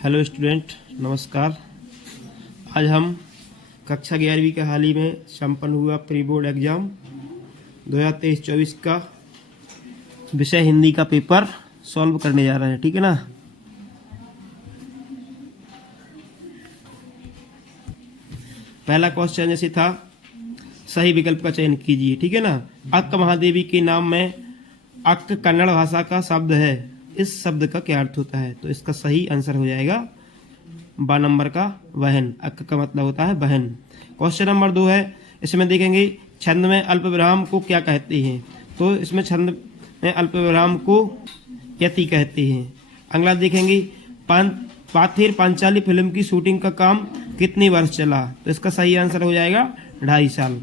Hello student, नमस्कार। आज हम कक्षा 11वीं के हाल ही में संपन्न हुआ प्री बोर्ड एग्जाम 2023-24 का विषय हिंदी का पेपर सॉल्व करने जा रहे हैं। ठीक है ना। पहला क्वेश्चन जैसे था, सही विकल्प का चयन कीजिए। ठीक है ना। अक्क महादेवी के नाम में अक्क कन्नड़ भाषा का शब्द है, इस शब्द का क्या अर्थ होता है? तो इसका सही आंसर हो जाएगा बा नंबर का बहन। अक्क का मतलब होता है बहन। क्वेश्चन नंबर 2 है, इसमें देखेंगे छंद में अल्प विराम को क्या कहते हैं? तो इसमें छंद में अल्प विराम को यति कहते हैं। अगला देखेंगे पाथेर पांचाली फिल्म की शूटिंग का काम कितने वर्ष चला? तो इसका सही आंसर हो जाएगा 2.5 साल।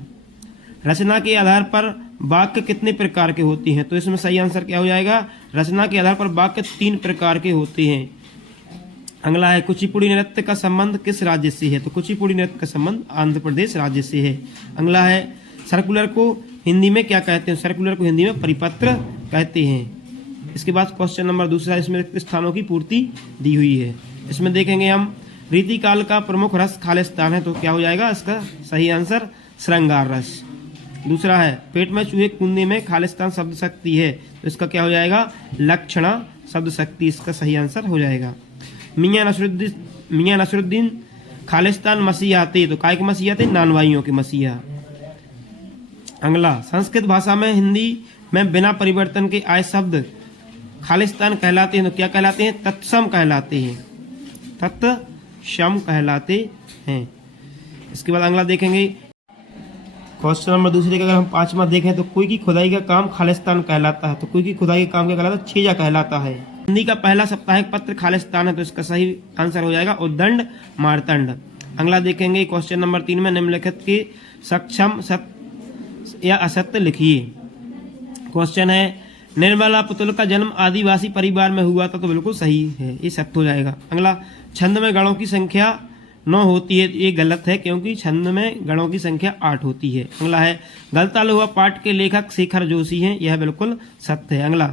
रचना के आधार पर वाक्य कितने प्रकार के होते हैं? तो इसमें सही आंसर क्या हो जाएगा? रचना के आधार पर वाक्य 3 प्रकार के होते हैं। अगला है, कुचिपुड़ी नृत्य का संबंध किस राज्य से है? तो कुचिपुड़ी नृत्य का संबंध आंध्र प्रदेश राज्य से है। अगला है, सर्कुलर को हिंदी में क्या कहते हैं? सर्कुलर को हिंदी में परिपत्र कहते हैं। इसके बाद क्वेश्चन नंबर 2, इसमें स्थानों की पूर्ति दी हुई है। इसमें देखेंगे हम, रीतिकाल का प्रमुख रस खालिस्तान है, तो क्या हो जाएगा इसका सही आंसर? श्रृंगार रस। दूसरा है, पेट में चूहे कूदने में खालिस्तान शब्द शक्ति है, तो इसका क्या हो जाएगा? लक्षणा शब्द शक्ति, इसका सही आंसर हो जाएगा। मियां नसरुद्दीन खालिस्तान मसीहा थे, तो काय के मसीहा थे? नानवाइयों के मसीहा। अगला, संस्कृत भाषा में हिंदी में बिना परिवर्तन के आए शब्द खालिस्तान कहलाते हैं, तो क्या कहलाते हैं? तत्सम कहलाते हैं। तत्सम कहलाते हैं। इसके बाद अगला देखेंगे, क्वेश्चन नंबर 2 का अगर हम 5वां देखें तो कोई की खुदाई का काम खालिस्तान कहलाता है, तो कोई की खुदाई का काम क्या कहलाता है? छेजा कहलाता है। हिंदी का पहला साप्ताहिक पत्र खालिस्तान है, तो इसका सही आंसर हो जाएगा उद्दंड मार्तंड। अगला देखेंगे क्वेश्चन नंबर 3 में, निम्नलिखित के सक्षम सत्य या असत्य लिखिए। क्वेश्चन है, निर्मला पुतुल का जन्म आदिवासी परिवार में हुआ था, तो बिल्कुल सही है, ये सत्य हो जाएगा। अगला, छंद में गणों की संख्या 9 होती है, ये गलत है क्योंकि छंद में गणों की संख्या 8 होती है। अगला है, गलता लोहा पाठ के लेखक शेखर जोशी हैं, यह बिल्कुल सत्य है। अगला,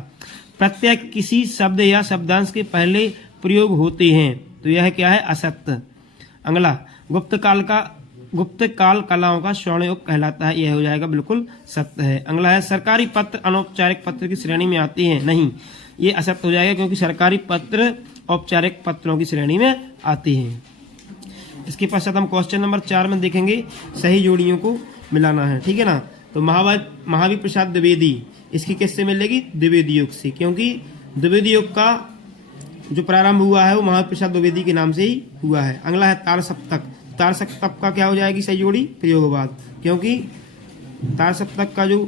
प्रत्यय किसी शब्द या शब्दांश के पहले प्रयोग होते हैं, तो यह क्या है? असत्य। अगला, गुप्त काल कलाओं का स्वर्ण युग कहलाता है, यह हो जाएगा बिल्कुल सत्य है। अगला है, सरकारी पत्र अनौपचारिक पत्र की श्रेणी में आते हैं, नहीं, ये असत्य हो जाएगा क्योंकि सरकारी पत्र औपचारिक पत्रों की श्रेणी में आते हैं। इसके पश्चात हम क्वेश्चन नंबर 4 में देखेंगे, सही जोड़ियों को मिलाना है। ठीक है ना। तो महावीर प्रसाद द्विवेदी, इसकी किससे मिलेगी? द्विवेदी युग से, क्योंकि द्विवेदी युग का जो प्रारंभ हुआ है वो महावीर प्रसाद द्विवेदी के नाम से ही हुआ है। अगला है, तार सप्तक। तार सप्तक का क्या हो जाएगी सही जोड़ी? प्रयोगवाद, क्योंकि तार सप्तक का जो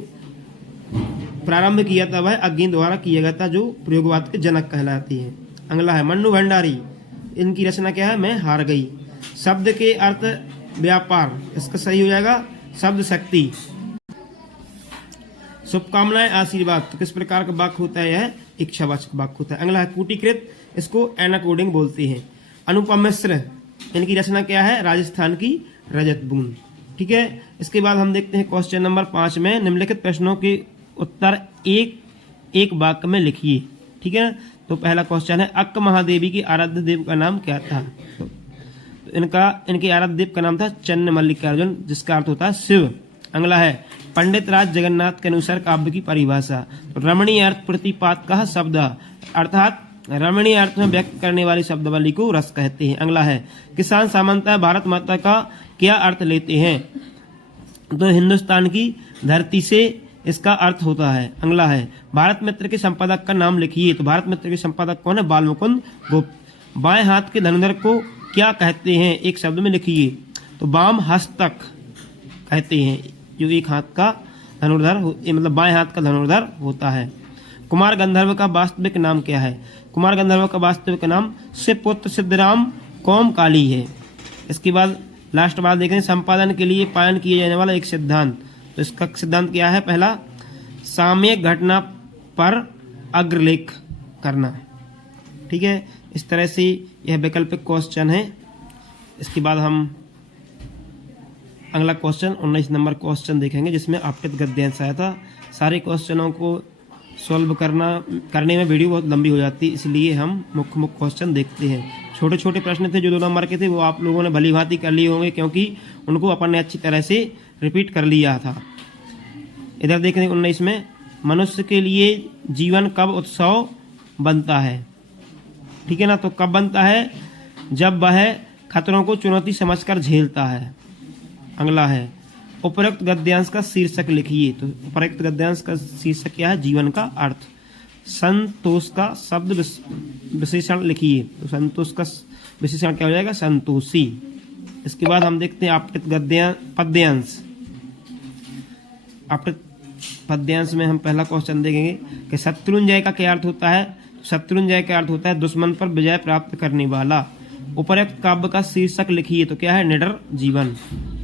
प्रारंभ किया था वह अज्ञेय द्वारा किया गया था, जो प्रयोगवाद के जनक कहलाती है। अगला है, मन्नू भंडारी, इनकी रचना क्या है? मैं हार गई। शब्द के अर्थ व्यापार, इसका सही हो जाएगा शब्द शक्ति। शुभकामनाएं आशीर्वाद, तो किस प्रकार का वाक्य होता है? यह इच्छावाचक वाक्य होता है। अगला है, कूटीकृत, इसको एनाकोडिंग बोलते हैं। अनुपम मिश्र, इनकी रचना क्या है? राजस्थान की रजत बूंद। ठीक है। इसके बाद हम देखते हैं क्वेश्चन नंबर 5 में, निम्नलिखित प्रश्नों के उत्तर एक वाक्य में लिखिए। ठीक है। तो पहला क्वेश्चन है, अक्क महादेवी की आराध्य देव का नाम क्या था? तो इनके आराध्य देव का नाम था चन्न मल्लिकार्जुन, जिसका अर्थ होता है शिव। अगला है, पंडित राज जगन्नाथ के अनुसार काव्य की परिभाषा। तो रमणीय अर्थ प्रतिपाद का शब्द, अर्थात रमणीय अर्थ में व्यक्त करने वाली शब्दावली को रस कहते हैं। अगला है, किसान सामान्यतः भारत माता का क्या अर्थ लेते हैं? तो हिंदुस्तान की धरती से इसका अर्थ होता है। अगला है, भारत मित्र के संपादक का नाम लिखिए। तो भारत मित्र के संपादक कौन है? बालमुकुंद गुप्त। बाएं हाथ के धनुर्धर को क्या कहते हैं? एक शब्द में लिखिए। तो वाम हस्तक कहते हैं, जो एक हाथ का धनुर्धर मतलब बाएं हाथ का धनुर्धर होता है। कुमार गंधर्व का वास्तविक नाम क्या है? कुमार गंधर्व का वास्तविक नाम शिवपुत्र सिद्धराम कोमकाली है। इसके बाद लास्ट बात देखें, संपादन के लिए पालन किया जाने वाला एक सिद्धांत। तो इसका सिद्धांत क्या है? पहला, सामयिक घटना पर अग्रलेख करना। ठीक है। इस तरह से यह वैकल्पिक क्वेश्चन है। इसके बाद हम अगला क्वेश्चन 19 नंबर क्वेश्चन देखेंगे, जिसमें आपके गद्यांश आया था। सारे क्वेश्चनों को सॉल्व करने में वीडियो बहुत लंबी हो जाती है, इसलिए हम मुख्य क्वेश्चन देखते हैं। छोटे छोटे प्रश्न थे जो 2 नंबर के थे, वो आप लोगों ने भली भांति कर लिए होंगे क्योंकि उनको अपन ने अच्छी तरह से रिपीट कर लिया था। इधर देखें 19 में, मनुष्य के लिए जीवन कब उत्सव बनता है? ठीक है ना, तो कब बनता है? जब वह खतरों को चुनौती समझकर झेलता है। अगला है, उपरोक्त गद्यांश का शीर्षक लिखिए। तो उपरोक्त गद्यांश का शीर्षक क्या है? जीवन का अर्थ। संतोष का शब्द विशेषण लिखिए। तो संतोष का विशेषण क्या हो जाएगा? संतोषी। इसके बाद हम देखते हैं आपृत पद्यांश। आपृत पद्यांश में हम पहला क्वेश्चन देखेंगे कि शत्रुंजय का क्या अर्थ होता है? शत्रुंजय का अर्थ होता है दुश्मन पर विजय प्राप्त करने वाला। उपरोक्त काव्य का शीर्षक लिखिए। तो क्या है? निडर जीवन।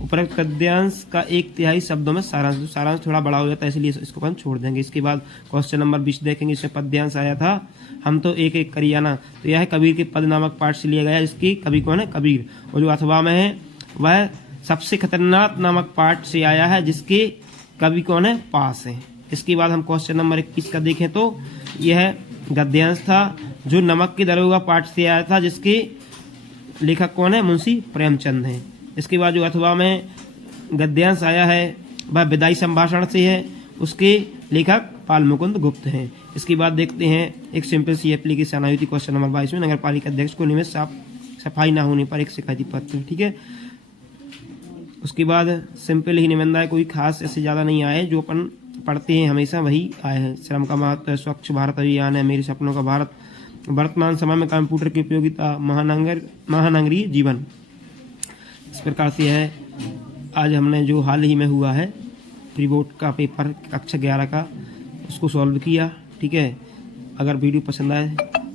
उपरोक्त पद्यांश का 1/3 शब्दों में सारांश। सारांश थोड़ा बड़ा हो जाता है इसलिए इसको अपन छोड़ देंगे। इसके बाद क्वेश्चन नंबर 20 देखेंगे, इसमें पद्यांश आया था, हम तो एक एक करिए ना। तो यह है कबीर के पद नामक पाठ से लिया गया। इसकी कवि कौन है? कबीर। और जो अथवा में है वह सबसे खतरनाक नामक पाठ से आया है, जिसके कवि कौन है? पास है। इसके बाद हम क्वेश्चन नंबर 21 का देखें तो यह गद्यांश था जो नमक की दरोगा पाठ से आया था, जिसके लेखक कौन है? मुंशी प्रेमचंद हैं। इसके बाद जो अथवा में गद्यांश आया है वह विदाई संभाषण से है, उसके लेखक पाल मुकुंद गुप्त हैं। इसके बाद देखते हैं एक सिंपल सी एप्लीकेशन आई थी क्वेश्चन नंबर 22 में, नगर पालिका अध्यक्ष को नियमित सफाई न होने पर एक शिकायती पत्र। ठीक है, उसके बाद सिंपल ही निबंध है, कोई खास ऐसे ज़्यादा नहीं आए, जो अपन पढ़ते हैं हमेशा वही आए हैं। श्रम का महत्व, स्वच्छ भारत अभियान है, मेरे सपनों का भारत, वर्तमान समय में कंप्यूटर की उपयोगिता, महानगरीय जीवन। इस प्रकार से है आज हमने जो हाल ही में हुआ है प्री बोर्ड का पेपर कक्षा 11 का, उसको सॉल्व किया। ठीक है, अगर वीडियो पसंद आए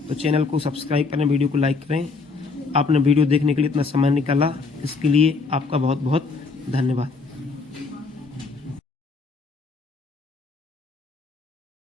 तो चैनल को सब्सक्राइब करें, वीडियो को लाइक करें। आपने वीडियो देखने के लिए इतना समय निकाला, इसके लिए आपका बहुत बहुत धन्यवाद।